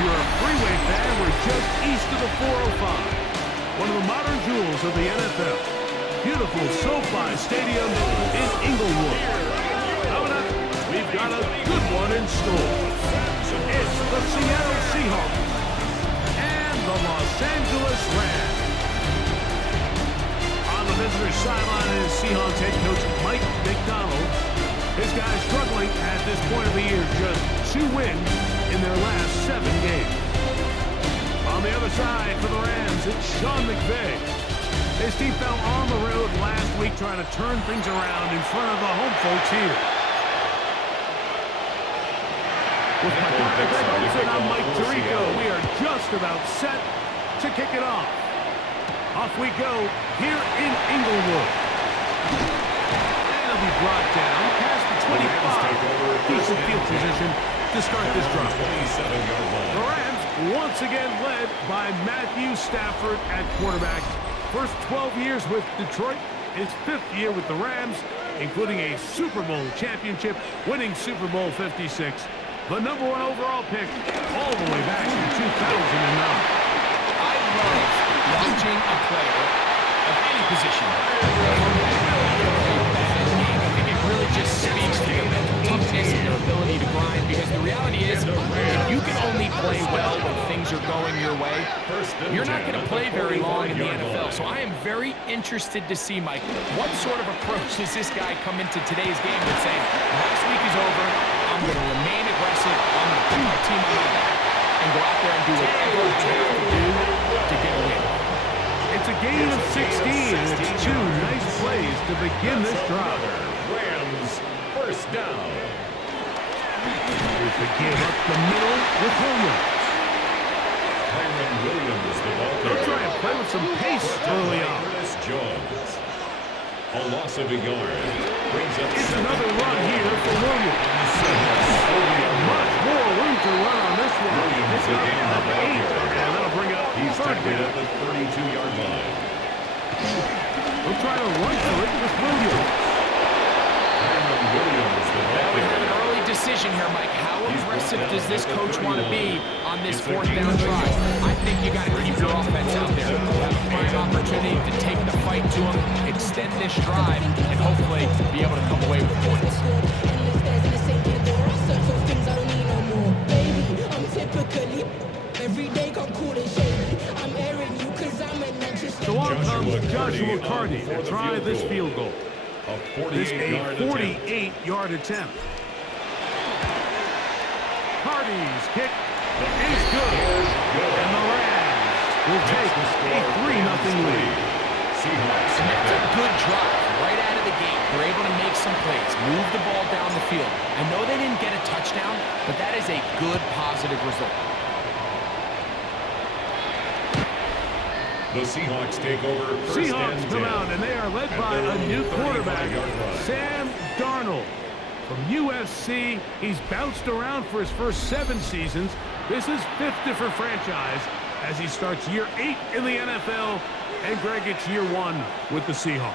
you're a freeway fan, we're just east of the 405. One of the modern jewels of the NFL. Beautiful SoFi Stadium in Inglewood. Coming up, we've got a good one in store. It's the Seattle Seahawks and the Los Angeles Rams. On the visitor's sideline is Seahawks head coach Mike McDonald. His guys struggling at this point of the year, just 2 wins in their last 7 games. On the other side for the Rams, it's Sean McVay. His team fell on the road last week trying to turn things around in front of the home folks here. With my partner Greg Olsen, I'm Mike Tirico. We are just about set to kick it off. Off we go here in Inglewood. And it'll be brought down past the 25. Decent field position to start this drive. The Rams once again led by Matthew Stafford at quarterback. First 12 years with Detroit, his 5th year with the Rams, including a Super Bowl championship, winning Super Bowl 56. The #1 overall pick all the way back in 2009. I love watching a player of any position. I think it really just speaks to their mental toughness and their ability to grind, because the reality is, if you can only play well when things are going your way, you're not going to play very long in the NFL. So I am very interested to see, Mike, what sort of approach does this guy come into today's game with, saying, last week is over, I'm going to remain aggressive, I'm going to put my team on my back, and go out there and do whatever I have to do to get a win. It's a gain of 16, and it's 2 nice plays to begin this drive. Rams first down. Here's the give up the middle with Williams. They'll try and play with some pace early on. Jones. A loss of a yard. Brings up it's another run here for Williams. Much more room to run on this one. Williams again Up 8, and that'll bring up He's third tackled down. at the 32-yard line. They'll try to run for it with Williams. Well, we have an early decision here, Mike. How aggressive does this coach want to be on this 4th down try? I think you got to keep your offense out there. You have a prime opportunity to take the fight to them, extend this drive, and hopefully be able to come away with points. So on comes Joshua Cardi to try this field goal. This is a 48-yard attempt. Cardi's kick is good. And the Rams will take a 3-0 lead. And that's a good drive right out of the gate. They're able to make some plays, move the ball down the field. I know they didn't get a touchdown, but that is a good, positive result. The Seahawks take over. Seahawks come out, and they are led by a new quarterback, Sam Darnold. From USC, he's bounced around for his first 7 seasons. This is 5th different franchise as he starts year 8 in the NFL, and Greg, it's year 1 with the Seahawks.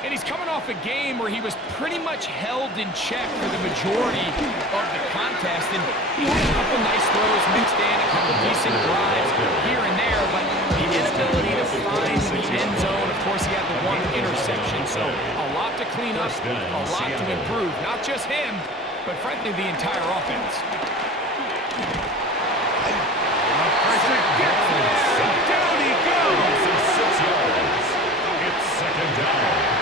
And he's coming off a game where he was pretty much held in check for the majority of the contest. And he had a couple nice throws mixed in, a couple decent drives here and there, but the inability to find the end zone. Of course, he had the 1 interception, so a lot to clean up, a lot to improve. Not just him, but frankly, the entire offense. Pressure gets it. Down he goes. 6 yards. It's 2nd down.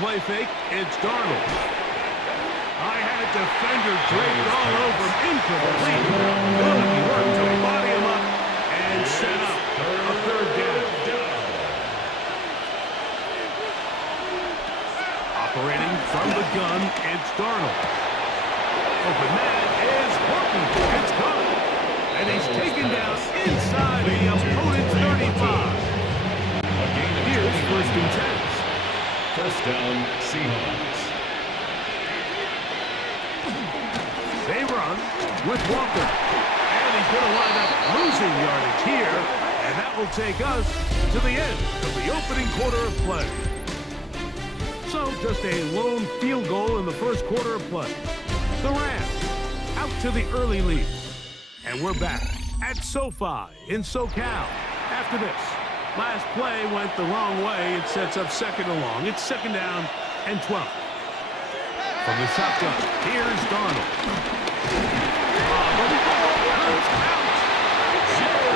Play fake, it's Darnold. I had defender draped all over him, incomplete. Good work to body him up and set up a 3rd down. Operating from the gun, it's Darnold. Open man is Horton. It's caught. And he's taken down inside the opponent's 35. Here's 1st and 10. First down, Seahawks. They run with Walker. And he's going to wind up losing yardage here And that will take us to the end of the opening quarter of play. So just a lone field goal in the first quarter of play. The Rams out to the early lead. And we're back at SoFi in SoCal. After this, last play went the wrong way. It sets up second and long. It's second down and 12. From the shotgun, here's Darnold. The ball comes out.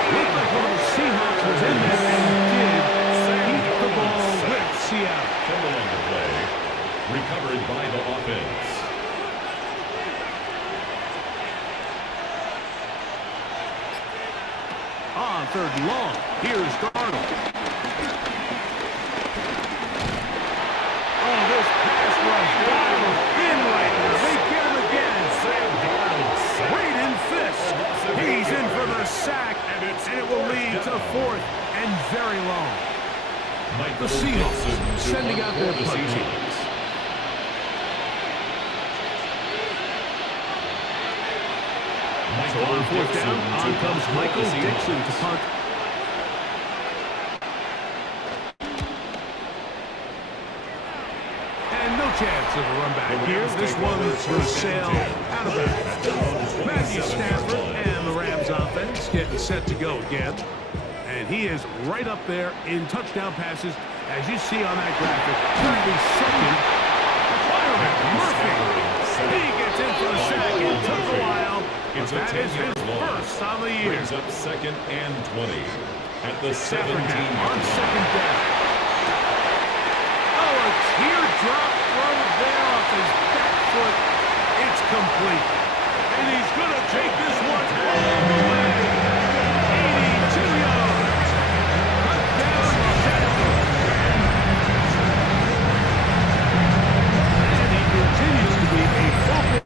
Looked like one of the Seahawks was in there and did keep the ball with Seattle. Fumble on the play. Recovered by the offense. On third and long, here's Darnold. Oh, this pass rush dives in right now. They get him again. Right in fist. He's in for the sack, and it will lead to fourth and very long. The Seahawks sending out their punt team. So on fourth down, on comes Michael Dixon to punt. And no chance of a run back here. This one's going to sail out of bounds. Matthew Stafford and the Rams offense getting set to go again. And he is right up there in touchdown passes, as you see on that graphic. Currently second. Murphy. He gets in for the sack. It took a while. But that is his first on the year. Brings up second and 20 at the 17 on second down. Oh, a teardrop throw there off his back foot. It's complete. And he's going to take this one all the way. 82 yards. Touchdown, Stafford. And he continues to be a focal.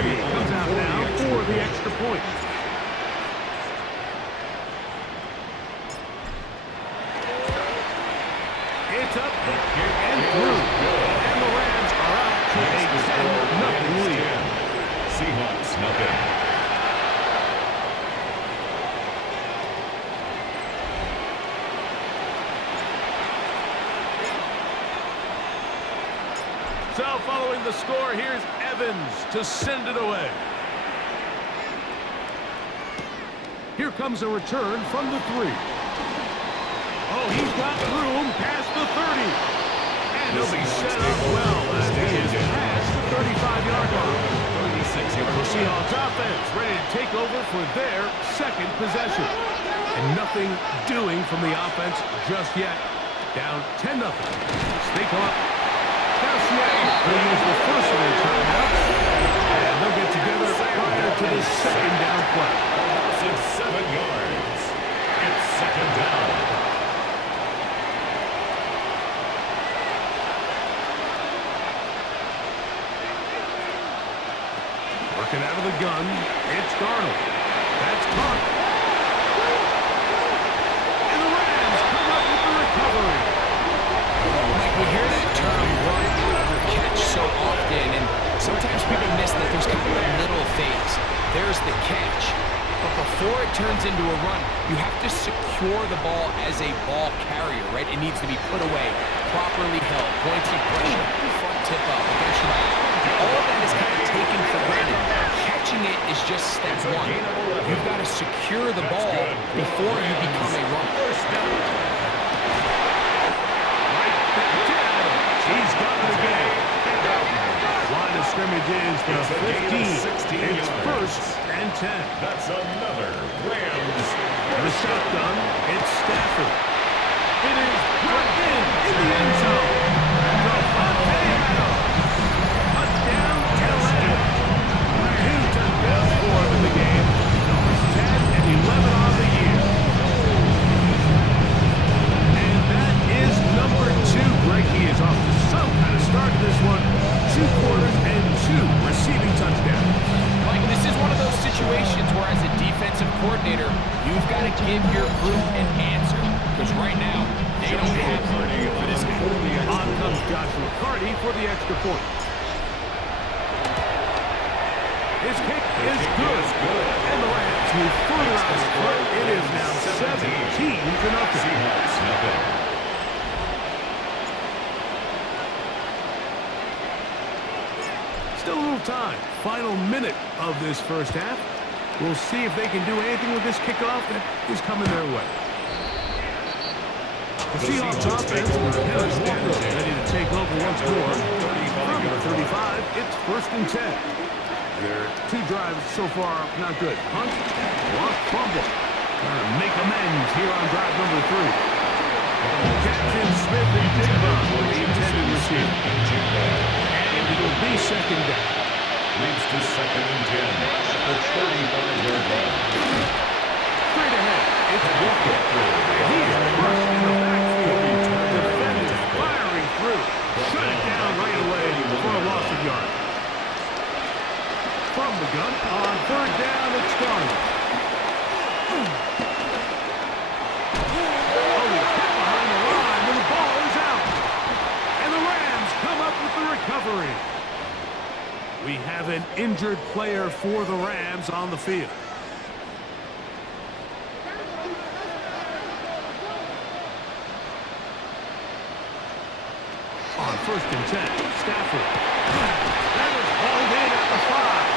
Comes out now for the extra point. It's up and through. And the Rams are out to a 10-0 lead. Seahawks, nothing. So following the score, here's Evans to send it away. Here comes a return from the 3. Oh, he's got room past the 30. And he'll be set up well as he is past the 35-yard line. The Seahawks offense ready to take over for their second possession. And nothing doing from the offense just yet. Down 10-0. They come up. Now Seattle will use the first of their timeouts, and they'll get together prior to the second down play. It's 7 yards. It's second down. Working out of the gun, it's Darnold. That's caught. And the Rams come up with the recovery. We hear that term run after catch so often, and sometimes people miss that there's kind of a middle phase. There's the catch, but before it turns into a run, you have to secure the ball as a ball carrier, right? It needs to be put away, properly held, points of pressure, front tip up, eventually. All of that is kind of taken for granted. Catching it is just step one. You've got to secure the ball before you become a runner. First down. He's got it again. Line of scrimmage is the 15. It's first and 10. That's another Rams. The shotgun, it's Stafford. It is put in the end zone. Touchdown, Atlanta. 2 touchdowns for him in the game. Numbers 10 and 11 on the year. And that is number 2. Greg, he is off to some kind of start in this one. 2 quarters and 2 receiving touchdowns. Mike, this is one of those situations where as a defensive coordinator, you've got to give your group an answer. Because right now, they they don't have for this game. On comes Joshua Carty for the extra point. His kick is good. And the Rams move further out of the court. It is now 17-0. Seahawks nothing. Still a little time. Final minute of this first half. We'll see if they can do anything with this kickoff that is coming their way. The Seahawks offense with Henry Walker ready to take over once more. From the 35, it's 1st and 10. Their 2 drives so far not good. Punt, lost fumble. Trying to make amends here on drive number 3. Captain Smith and Digba for the intended receiver. And it'll be 2nd down. Leads to 2nd and 10 at the 35-yard line. Straight ahead, it's Walker. And he is crushed in the backfield. Defenders firing through. Shut it down right away for a loss of yards. From the gun, on 3rd down, it's Garner. Oh, he's hit behind the line, and the ball is out. And the Rams come up with the recovery. We have an injured player for the Rams on the field. On 1st and 10, Stafford. That is hauled in at the 5.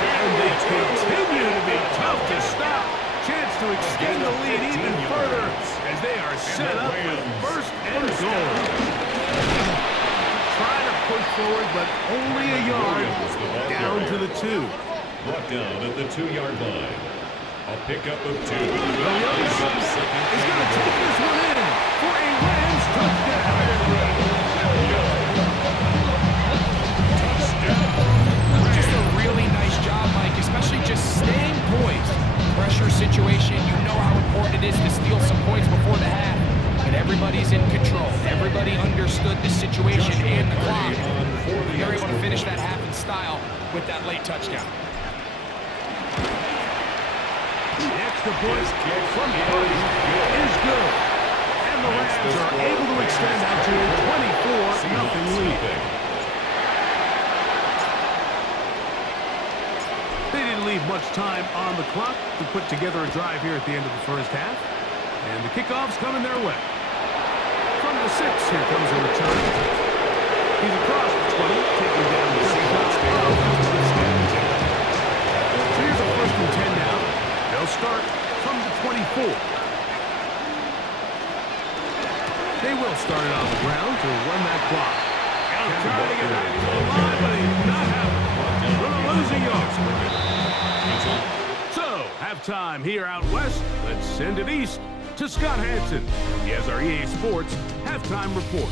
And they continue to be tough to stop. Chance to extend the lead even further as they are set up with 1st and goal. Trying to push forward, but only a yard down to the 2. Brought down at the 2-yard line. A pickup of 2. Williams is going to take this one in for a Rams touchdown. Just a really nice job, Mike, especially just staying poised. Pressure situation, you know how important it is to steal some points before the half. And everybody's in control. Everybody understood the situation and the clock. They're able to finish that half in style with that late touchdown. The extra point from Carty is good. And the Rams are able to extend out to a 24-0 lead. They didn't leave much time on the clock to put together a drive here at the end of the first half. And the kickoff's coming their way. From the 6, here comes a return. He's across the 20, taking down the Seahawks. So here's a 1st and 10 now. They'll start from the 24. They will start it on the ground to run that clock. And trying to get back to the line, but he's not happening. Going to lose a yard. So, halftime here out west. Let's send it east to Scott Hansen. He has our EA Sports halftime report.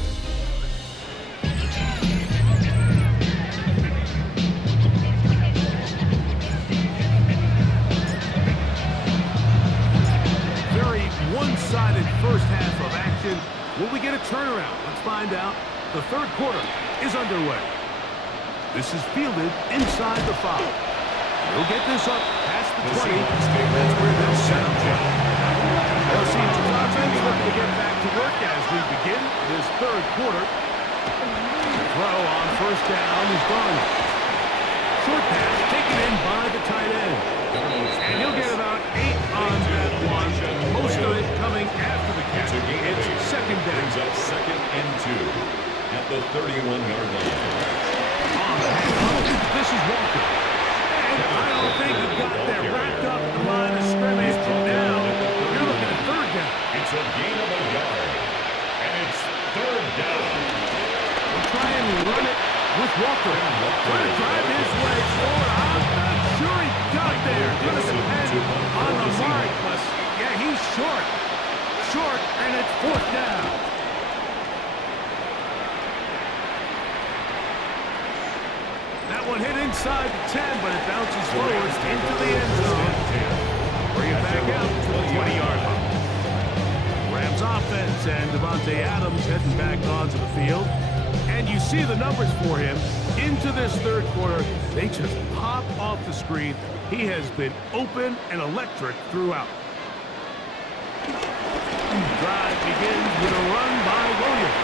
Very one-sided first half of action. Will we get a turnaround? Let's find out. The 3rd quarter is underway. This is fielded inside the 5. He'll get this up past the 20. That's where they'll set up shop. Our Seahawks offense looking to get back to work as we begin this 3rd quarter. The throw on 1st down is gone. Short pass taken in by the tight end. And he'll get about 8 on that one. Most of it coming after the catch. It's 2nd down. Brings up 2nd and 2 at the 31-yard line. On the handoff, this is Walker. And I don't think he got there. Wrapped up at the line of scrimmage. And now you're looking at 3rd down. It's a gain of a yard. And it's 3rd down. We'll try and run it with Walker. Trying to drive his legs forward. I'm not sure he got there. Going to depend on the mark. But yeah, he's short. Short, and it's 4th down. That one hit inside the 10, but it bounces forward into the end zone. Bring it back out to the 20-yard line. Rams offense and Devontae Adams heading back onto the field. And you see the numbers for him into this 3rd quarter. They just pop off the screen. He has been open and electric throughout. drive begins with a run by Williams.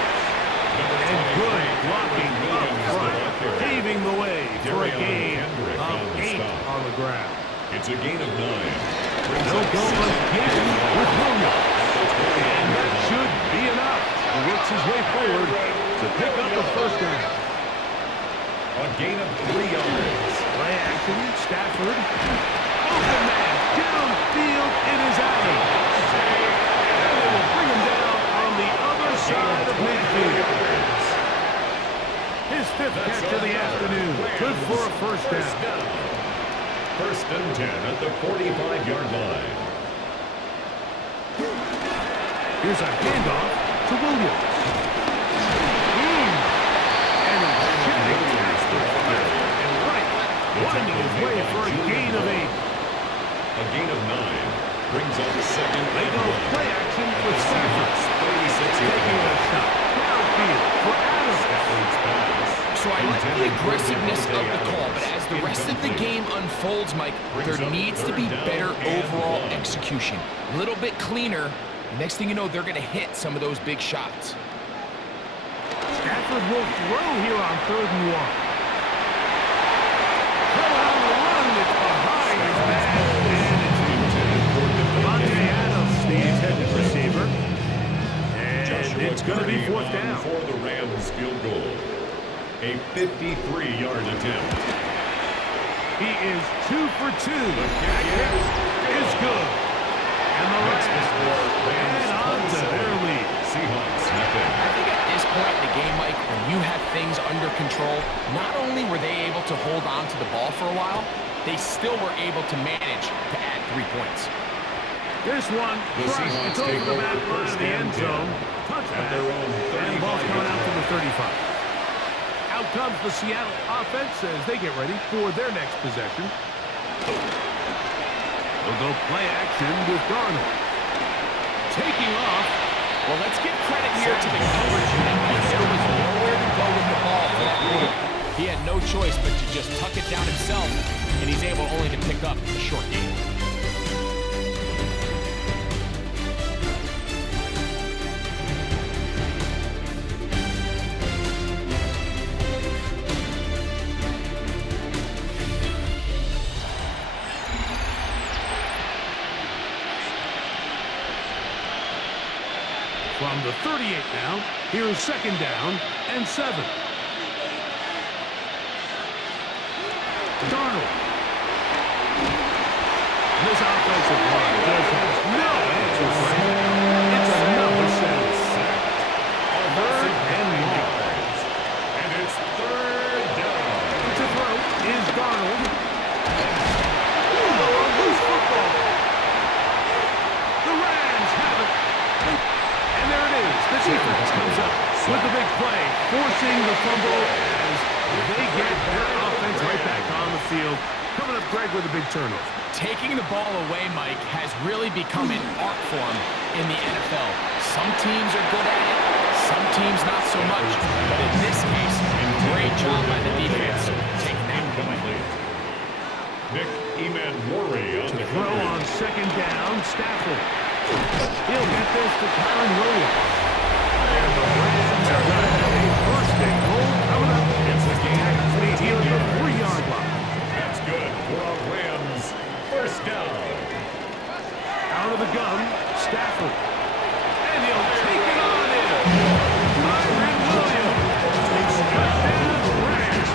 And good blocking up front, paving the way for a gain of 8 on the ground. It's a gain of 9. They'll go again with Williams. And that should be enough. He works his way forward to pick up the first down. A gain of 3 yards. Play action, Stafford. Open man, downfield, it is Allen. And they will bring him down on the other side of midfield. His 5th catch of the afternoon. Good for a first down. First and 10 at the 45-yard line. Here's a handoff to Williams. And he's shedding past the left and right, winding his way for a gain of 8. A gain of 9 brings up second. They go play action with Stafford. 36 Taking a shot downfield for Adams. So I like the aggressiveness of the call, but as the rest of the game unfolds, Mike, there needs to be better overall execution. A little bit cleaner. Next thing you know, they're going to hit some of those big shots. Stafford will throw here on 3rd and 1. Throw on the run. It's behind his man. And it's Adams, the intended receiver. And it's going to be 4th down. For the Rams field goal. A 53-yard attempt. He is 2 for 2. The kick is good. And the Rams add on to their lead. Seahawks, nothing. I think at this point in the game, Mike, when you have things under control, not only were they able to hold on to the ball for a while, they still were able to manage to add 3 points. This one, it's over the back line of the end zone. Touchback. And the ball's coming out to the 35. Out comes the Seattle offense as they get ready for their next possession. They'll go play action with Darnold. Taking off. Well, let's give credit here to the coverage unit. There was nowhere to go with the ball for that quarter. He had no choice but to just tuck it down himself, and he's able only to pick up a short gain. From the 38 now, here's 2nd down and 7. Darnold. This offensive line does have no answer for him. It's another sack. 3rd and 1. And it's 3rd down. To throw is Darnold. Oh, a loose football. The Rams have it. And there it is. The defense comes up with the big play, forcing the fumble as they get their offense right back on the field. Coming up, Greg, with a big turnover. Taking the ball away, Mike, has really become an art form in the NFL. Some teams are good at it, some teams not so much. But in this case, great job by the defense taking that away. Nick Emanwari on the Throw on 2nd down, Stafford. He'll get this to Kyron Williams. And the Rams are going to have a 1st and goal coming up. It's the game lead here at the 3-yard line. That's good for our Rams. 1st down. Out of the gun, Stafford. And he'll take it on in. Kyron Williams. Touchdown, Rams.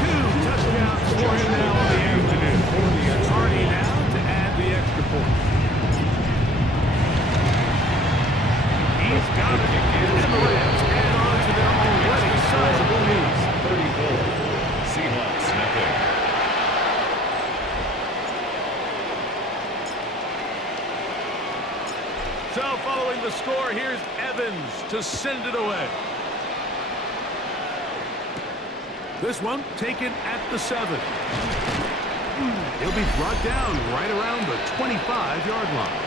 2 touchdowns for him now on the afternoon. Hardy now to add the extra point. He's got it. And the Rams add on to their already sizable lead. 34. Seahawks, nothing. So following the score, here's Evans to send it away. This one taken at the 7. He'll be brought down right around the 25-yard line.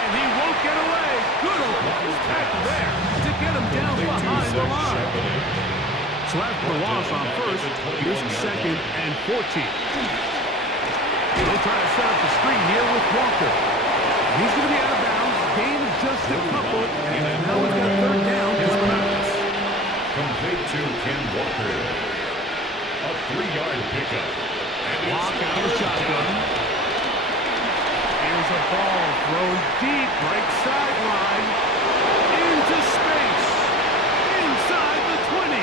And he won't get line. So after the loss on first, here's second and 14. They'll try to set up the screen here with Walker. He's going to be out of bounds. Gain of just a couple. And now we've got third down. Complete to Ken Walker. A 3-yard pickup. Walk out of the shotgun. Here's a ball thrown deep, right sideline. Into space. Inside the 20.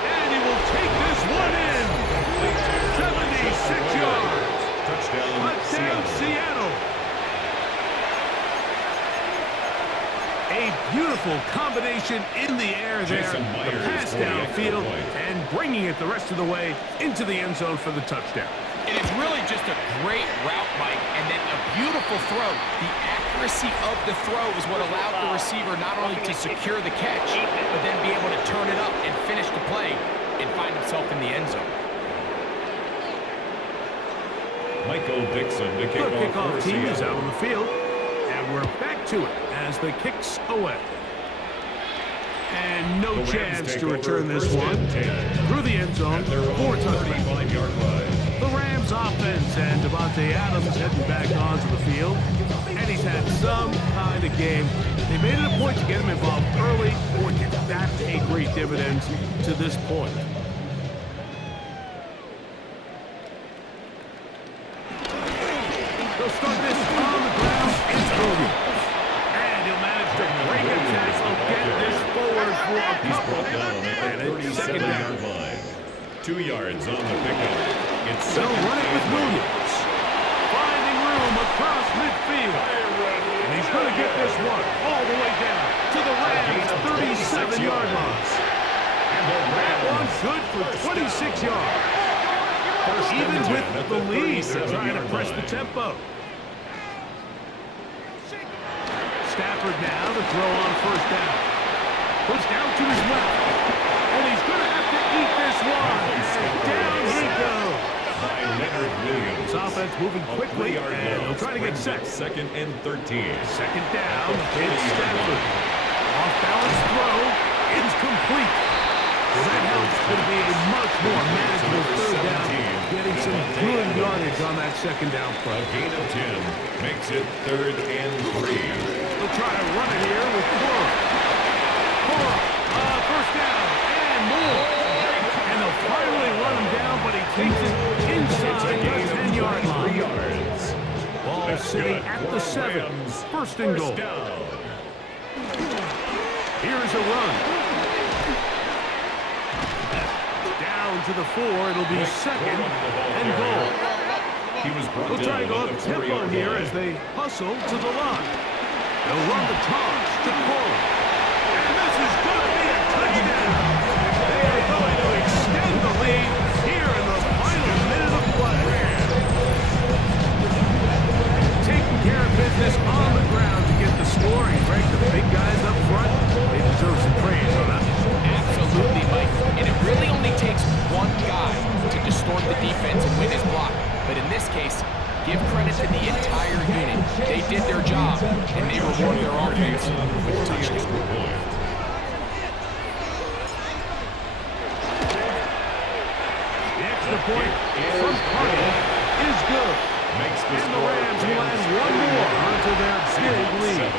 And he will take this one in. 76 yards. Touchdown, Seattle. A beautiful combination in the air there. The pass downfield and bringing it the rest of the way into the end zone for the touchdown. And it's really just a great route, Mike, and then a beautiful throw. The accuracy of the throw is what allowed the receiver not only to secure the catch, but then be able to turn it up and finish the play and find himself in the end zone. Michael Dixon, the kickoff team is out on the field, and we're back to it as the kicks away. And no chance to return this one through the end zone for touchdown. The Rams offense and Devontae Adams heading back onto the field, and he's had some kind of game. They made it a point to get him involved early. Boy, did that pay great dividends to this point. They'll start this on the ground. It's Williams. And he'll manage to break a tackle, get this forward for a couple. And it's second down. 2 yards on the pickup. They'll run it with Williams. Finding room across midfield. And he's going to get this one all the way down to the Rams' 37-yard line. That one's good for 26 yards. Even with the lead, they're trying to press the tempo. Stafford now to throw on first down. Push down to his left. And he's going to have to eat this one. And down he goes. By Leonard Williams. His offense moving quickly, and they'll try to get set. Second and 13. Second down, it's Stafford. Off-balance throw, it's complete. Well, that helps to be a much more manageable third down, getting some good yardage on that second down play. A gain of 10 makes it third and 3. They'll try to run it here with Cora. First down and more. And they'll finally run him down, but he takes it inside the 10-yard line. Ball sitting at the 7. First and goal. Here's a run. To the 4, it'll be second and goal. They'll try to go up tempo here as they hustle to the line. They'll run the toss to Cole. And this is going to be a touchdown. They are going to extend the lead here in the final minute of play. Taking care of business on the ground to get the scoring, right? The big guys up front, they deserve some praise on that. Absolutely, Mike. And it really only takes one guy to distort the defense and win his block. But in this case, give credit to the entire unit. They did their job, and they rewarded their offense with a touchdown. The extra point from Carter is good. And the Rams will add one more onto their big lead.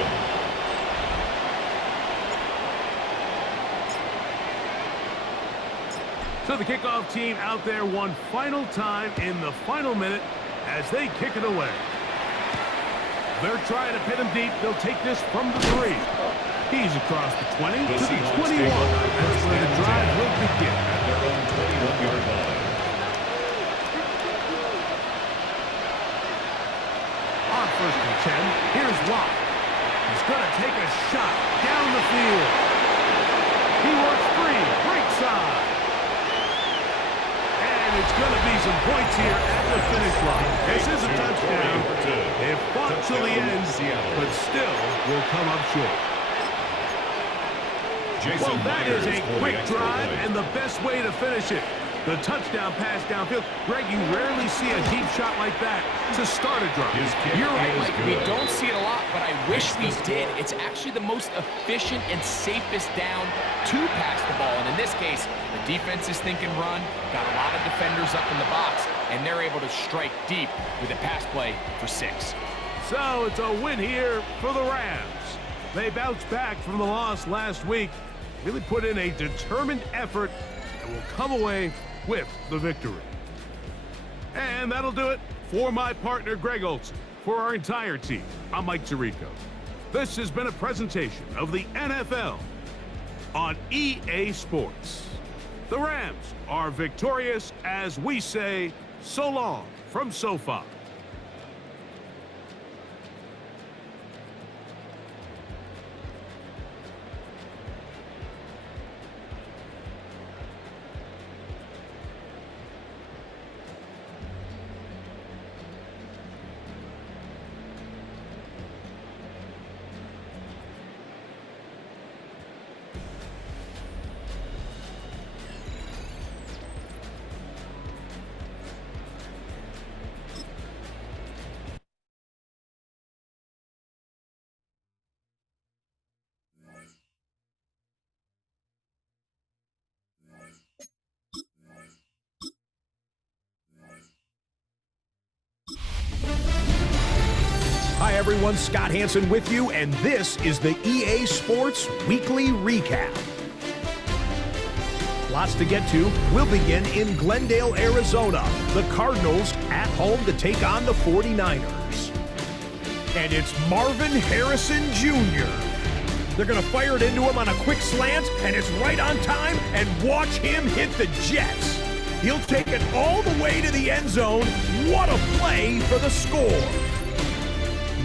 So the kickoff team out there one final time in the final minute as they kick it away. They're trying to pin him deep. They'll take this from the 3. He's across the 20 to the 21. That's where the drive will begin. At their own 21-yard line. On first and 10, here's Watt. He's going to take a shot down the field. He works free, right side. And it's going to be some points here at the finish line. This is a touchdown. They fought till the end, but still will come up short. Well, that is a quick drive and the best way to finish it. The touchdown pass downfield. Greg, you rarely see a deep shot like that to start a drive. You're right, Mike. We don't see it a lot, but I wish we did. It's actually the most efficient and safest down to pass the ball. And in this case, the defense is thinking run, got a lot of defenders up in the box, and they're able to strike deep with a pass play for 6. So it's a win here for the Rams. They bounced back from the loss last week, really put in a determined effort, and will come away with the victory. And that'll do it for my partner, Greg Olson. For our entire team, I'm Mike Tirico. This has been a presentation of the NFL on EA Sports. The Rams are victorious as we say so long from SoFi. Hi everyone, Scott Hansen with you, and this is the EA Sports Weekly Recap. Lots to get to. We'll begin in Glendale, Arizona. The Cardinals at home to take on the 49ers. And it's Marvin Harrison Jr. They're going to fire it into him on a quick slant, and it's right on time, and watch him hit the Jets. He'll take it all the way to the end zone. What a play for the score.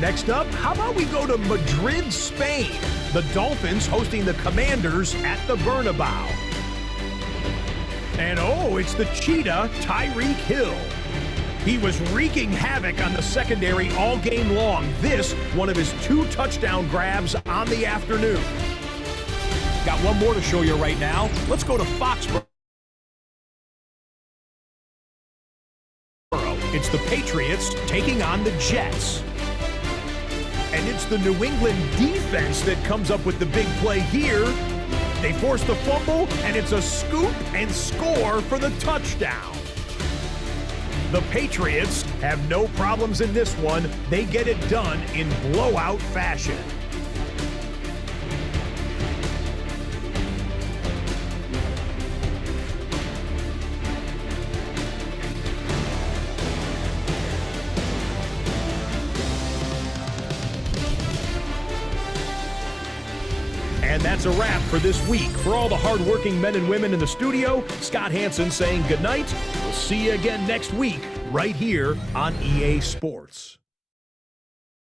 Next up, how about we go to Madrid, Spain? The Dolphins hosting the Commanders at the Bernabeu. And oh, it's the Cheetah, Tyreek Hill. He was wreaking havoc on the secondary all game long. This, one of his 2 touchdown grabs on the afternoon. Got one more to show you right now. Let's go to Foxborough. It's the Patriots taking on the Jets. And it's the New England defense that comes up with the big play here. They force the fumble, and it's a scoop and score for the touchdown. The Patriots have no problems in this one. They get it done in blowout fashion. And that's a wrap for this week. For all the hardworking men and women in the studio, Scott Hansen saying goodnight. We'll see you again next week right here on EA Sports.